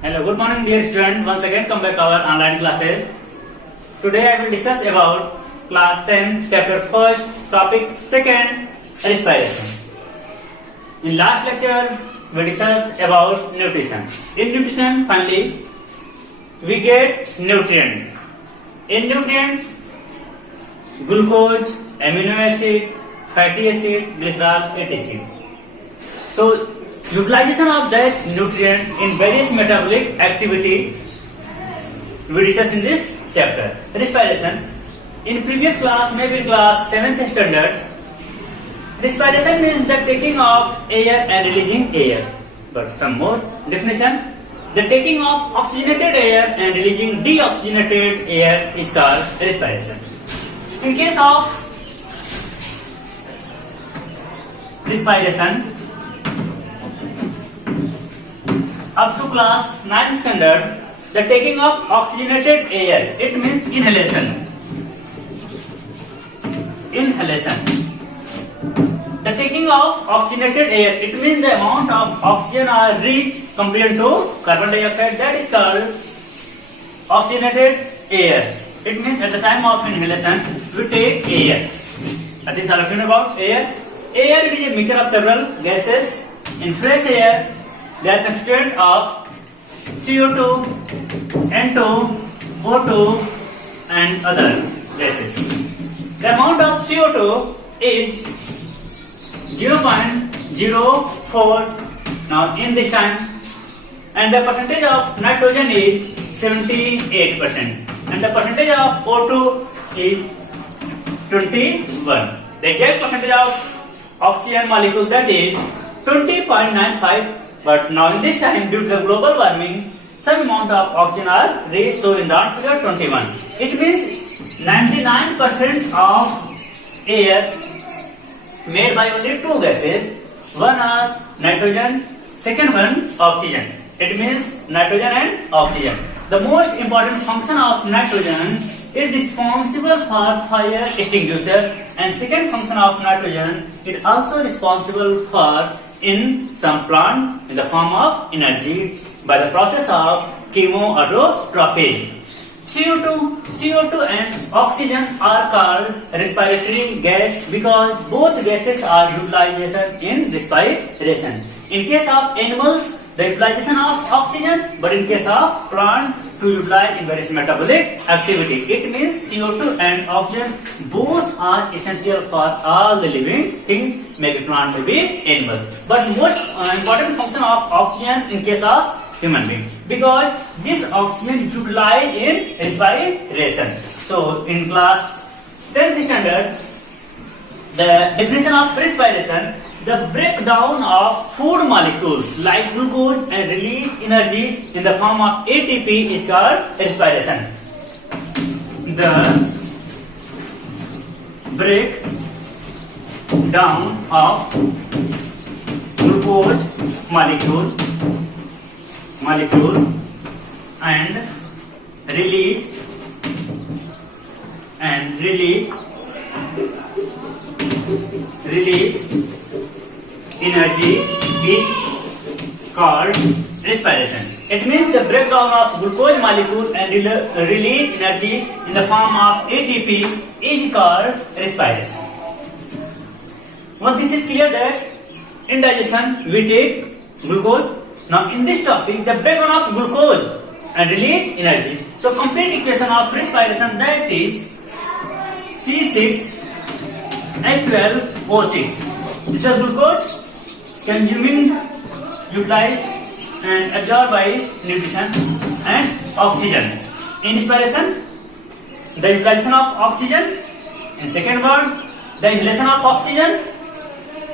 Hello, good morning dear student. Once again come back our online classes. Today I will discuss about class 10 chapter 1st topic 2nd respiration. In last lecture we discussed about nutrition. In nutrition finally we get nutrient. In nutrient glucose, amino acid, fatty acid, glycerol, etc. So utilization of that nutrient in various metabolic activity we discuss in this chapter. Respiration. In previous class, maybe class 7th standard, respiration means the taking of air and releasing air. But some more definition. The taking of oxygenated air and releasing deoxygenated air is called respiration. In case of respiration, up to class 9th standard, the taking of oxygenated air, it means inhalation. Inhalation. The taking of oxygenated air, it means the amount of oxygen are reached compared to carbon dioxide, that is called oxygenated air. It means at the time of inhalation, we take air. That is all of you know about air. Air, it is a mixture of several gases. In fresh air, they are constituted of CO2, N2, O2 and other gases. The amount of CO2 is 0.04 now in this time, and the percentage of nitrogen is 78% and the percentage of O2 is 21. The exact percentage of oxygen molecule, that is 20.95. But now in this time, due to the global warming, some amount of oxygen are raised, so in that figure 21. It means 99% of air made by only two gases. One are nitrogen, second one oxygen. It means nitrogen and oxygen. The most important function of nitrogen is responsible for fire extinguisher, and second function of nitrogen is also responsible for in some plant in the form of energy by the process of chemoautotrophs. CO2 and oxygen are called respiratory gas because both gases are utilized in respiration. In case of animals, the utilization of oxygen, but in case of plant, to utilize in various metabolic activity. It means CO2 and oxygen both are essential for all the living things, maybe plant, maybe animals. But most important function of oxygen in case of human being, because this oxygen is utilized in respiration. So in class 10th standard, the definition of respiration, the breakdown of food molecules like glucose and release energy in the form of ATP is called respiration. The breakdown of glucose molecule and release energy is called respiration. It means the breakdown of glucose molecule and release energy in the form of ATP is called respiration. Once this is clear that in digestion we take glucose. Now in this topic, the breakdown of glucose and release energy. So complete equation of respiration, that is C6H12O6. This is glucose consuming, utilized and absorbed by nutrition, and oxygen. In respiration, the utilization of oxygen. In second word, the inhalation of oxygen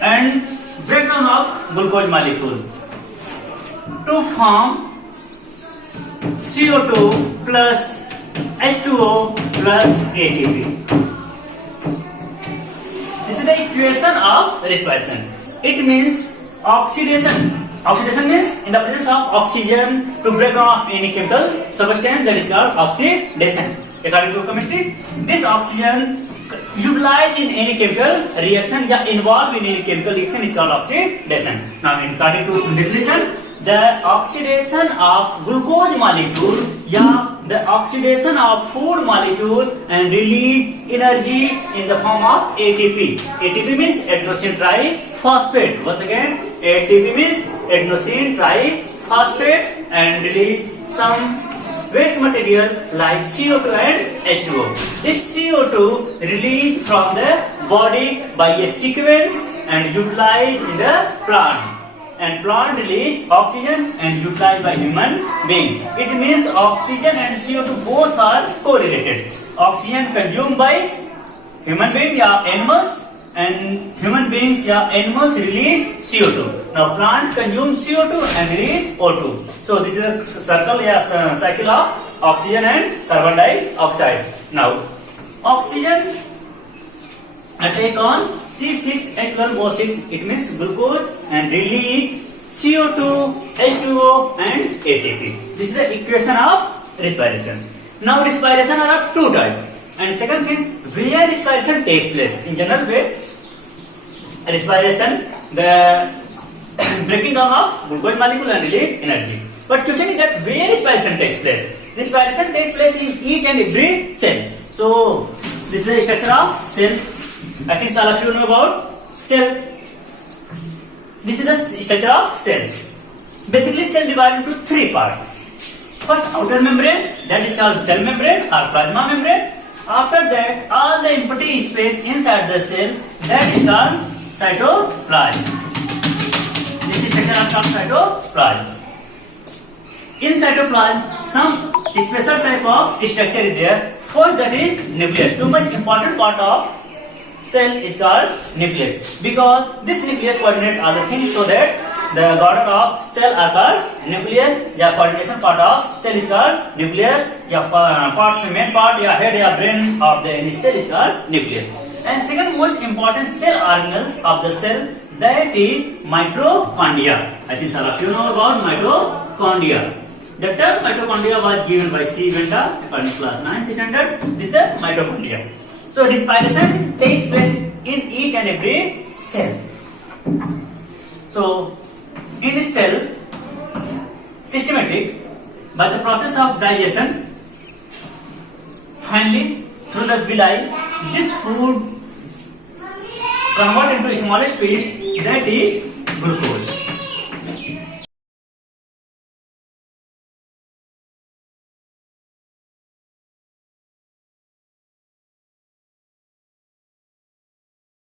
and breakdown of glucose molecule to form CO2 plus H2O plus ATP. This is the equation of respiration. It means oxidation. Oxidation means in the presence of oxygen to break down of any chemical substance, that is called oxidation. According to chemistry, this oxygen utilized in any chemical reaction or involved in any chemical reaction is called oxidation. Now, according to definition, the oxidation of glucose molecule the oxidation of food molecule and release energy in the form of ATP. ATP means adenosine triphosphate. Once again, ATP means adenosine triphosphate and release some waste material like CO2 and H2O. This CO2 released from the body by a sequence and utilized in the plant. And plant release oxygen and utilized by human being. It means oxygen and CO2 both are correlated. Oxygen consumed by human being या animals and human beings या animals release CO2. Now plant consume CO2 and release O2. So this is a circle या cycle of oxygen and carbon dioxide. Now oxygen attack on C6H12O6, it means glucose, and release CO2, H2O and ATP. This is the equation of respiration. Now respiration are of two types. And second thing is where respiration takes place. In general way, respiration, the breaking down of glucose molecule and release energy. But question is that where respiration takes place? Respiration takes place in each and every cell. So this is the structure of cell. I think all of you know about cell. This is the structure of cell. Basically, cell divided into three parts. First, outer membrane, that is called cell membrane or plasma membrane. After that, all the empty space inside the cell, that is called cytoplasm. This is structure of called cytoplasm. In cytoplasm, some special type of structure is there. First, that is nucleus. Too much important part of cell is called nucleus, because this nucleus coordinates all the things, so that the order of cell are called nucleus. The coordination part of cell is called nucleus. Yeah, parts, main part, yeah, head, yeah, brain of the any cell is called nucleus. And second most important cell organelles of the cell, that is mitochondria. I think all of you know about mitochondria. The term mitochondria was given by C. Venda according to class 9th standard. This is the mitochondria. So respiration takes place in each and every cell. So in this cell, systematic, by the process of digestion, finally through the villi, this food convert into smallest piece, that is glucose.